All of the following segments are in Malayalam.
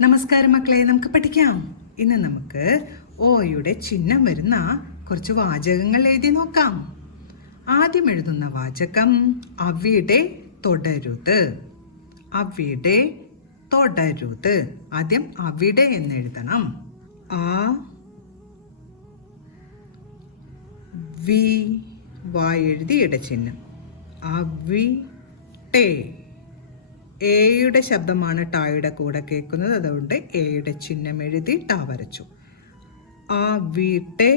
നമസ്കാരം മക്കളെ, നമുക്ക് പഠിക്കാം. ഇന്ന് നമുക്ക് ഓയുടെ ചിഹ്നം വരുന്ന കുറച്ച് വാചകങ്ങൾ എഴുതി നോക്കാം. ആദ്യം എഴുതുന്ന വാചകം അവിടെ തുടരുത്. അവിടെ തുടരുത്. ആദ്യം അവിടെ എന്ന് എഴുതണം. ആ വി വാ എഴുതി ഇടച്ചിഹ്നം. അവിടെ എയുടെ ശബ്ദമാണ് ടായുടെ കൂടെ കേൾക്കുന്നത്, അതുകൊണ്ട് എയുടെ ചിഹ്നം എഴുതി ടാ വരച്ചു. ആ വീട്ടെ.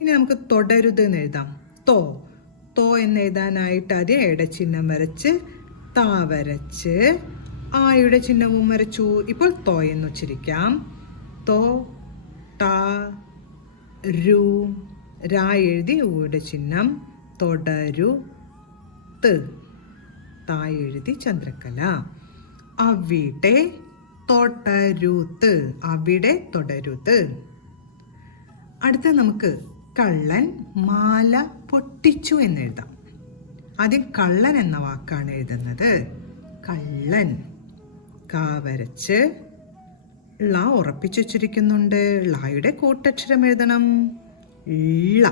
ഇനി നമുക്ക് തുടരുത് എന്ന് എഴുതാം. തോ എന്ന് എഴുതാനായിട്ട് ആദ്യം എയുടെ ചിഹ്നം വരച്ച് താ വരച്ച് ആയുടെ ചിഹ്നവും വരച്ചു. ഇപ്പോൾ തോ എന്ന് ഉച്ചരിക്കാം. തോ ടാ രു രാ എഴുതി ഊയുടെ ചിഹ്നം തുടരു ത് താ എഴുതി ചന്ദ്രക്കല. അവിടെ തുടരുത്. അവിടെ തുടരുത്. അടുത്ത നമുക്ക് കള്ളൻ മാല പൊട്ടിച്ചു എന്ന് എഴുതാം. ആദ്യം കള്ളൻ എന്ന വാക്കാണ് എഴുതുന്നത്. കള്ളൻ കാ വരച്ച് ള ഉറപ്പിച്ചു വച്ചിരിക്കുന്നുണ്ട്. ളയുടെ കൂട്ടക്ഷരം എഴുതണം. ള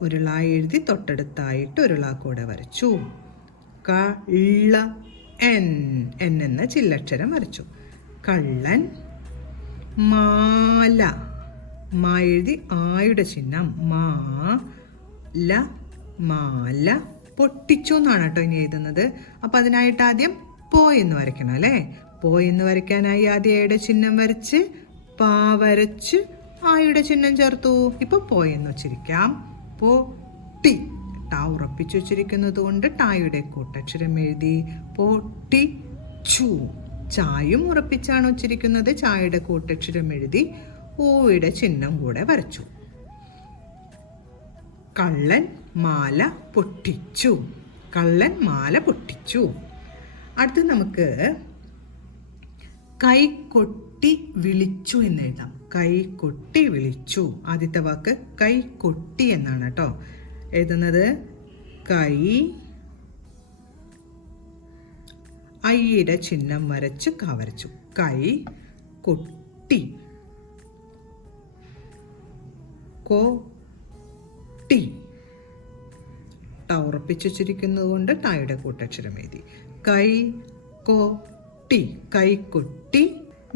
ഒരു ള എഴുതി തൊട്ടടുത്തായിട്ട് ഒരു ള കൂടെ വരച്ചു. കള്ള എൻ എന്ന ചില്ലക്ഷരം വരച്ചു. കള്ളൻ മാല മാ എഴുതി ആയുടെ ചിഹ്നം മാല പൊട്ടിച്ചു എന്നാണ് കേട്ടോ ഇനി എഴുതുന്നത്. അപ്പം അതിനായിട്ട് ആദ്യം പോ എന്ന് വരയ്ക്കണം അല്ലേ. പോ എന്ന് വരയ്ക്കാനായി ആദ്യം എയുടെ ചിഹ്നം വരച്ച് പാ വരച്ച് ആയുടെ ചിഹ്നം ചേർത്തു. ഇപ്പൊ പോ എന്ന് വച്ചിരിക്കാം. പൊട്ടി ടാ ഉറപ്പിച്ചു വച്ചിരിക്കുന്നത് കൊണ്ട് ടായുടെ കൂട്ടക്ഷരം എഴുതി പൊട്ടിച്ചു. ചായും ഉറപ്പിച്ചാണ് വച്ചിരിക്കുന്നത്. ചായയുടെ കൂട്ടക്ഷരം എഴുതി ഓയുടെ ചിഹ്നം കൂടെ വരച്ചു. കള്ളൻ മാല പൊട്ടിച്ചു. കള്ളൻ മാല പൊട്ടിച്ചു. അടുത്ത് നമുക്ക് കൈകൊട്ടി വിളിച്ചു എന്ന് എഴുതാം. കൈകൊട്ടി വിളിച്ചു. ആദ്യത്തെ വാക്ക് കൈകൊട്ടി എന്നാണ് കേട്ടോ എഴുതുന്നത്. കൈ ഐയുടെ ചിഹ്നം വരച്ച് ക വരച്ചു. കൈ കൊട്ടി കൊട്ടി ട ഉറപ്പിച്ചു വച്ചിരിക്കുന്നത് കൊണ്ട് ടായുടെ കൂട്ടക്ഷരം എഴുതി. കൈ കൊട്ടി കൈകൊട്ടി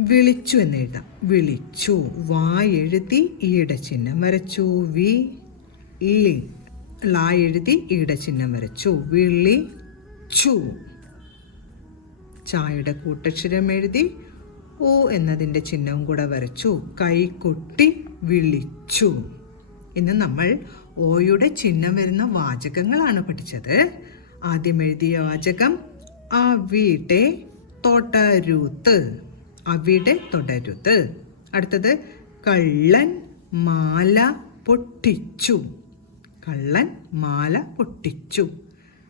വിളിച്ചു എന്ന് എഴുതാം. വിളിച്ചു വാ എഴുതി ഈയുടെ ചിഹ്നം വരച്ചു. വിളി ള എഴുതി ഈയുടെ ചിഹ്നം വരച്ചു. വിളിച്ചു. ചായയുടെ കൂട്ടക്ഷരം എഴുതി ഓ എന്നതിൻ്റെ ചിഹ്നവും കൂടെ വരച്ചു. കൈകൊട്ടി വിളിച്ചു. ഇന്ന് നമ്മൾ ഓയുടെ ചിഹ്നം വരുന്ന വാചകങ്ങളാണ് പഠിച്ചത്. ആദ്യം എഴുതിയ വാചകം അവിടെ തുടരുത്. അവിടെ തുടരുത്. അടുത്തത് കള്ളൻ മാല പൊട്ടിച്ചു. കള്ളൻ മാല പൊട്ടിച്ചു.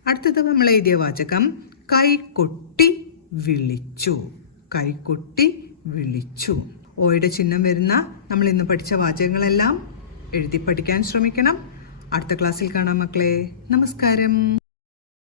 അടുത്തത് നമ്മൾ എഴുതിയ വാചകം കൈകൊട്ടി വിളിച്ചു. കൈകൊട്ടി വിളിച്ചു. ഓയുടെ ചിഹ്നം വരുന്ന നമ്മൾ ഇന്ന് പഠിച്ച വാചകങ്ങളെല്ലാം എഴുതി പഠിക്കാൻ ശ്രമിക്കണം. അടുത്ത ക്ലാസ്സിൽ കാണാം മക്കളെ. നമസ്കാരം.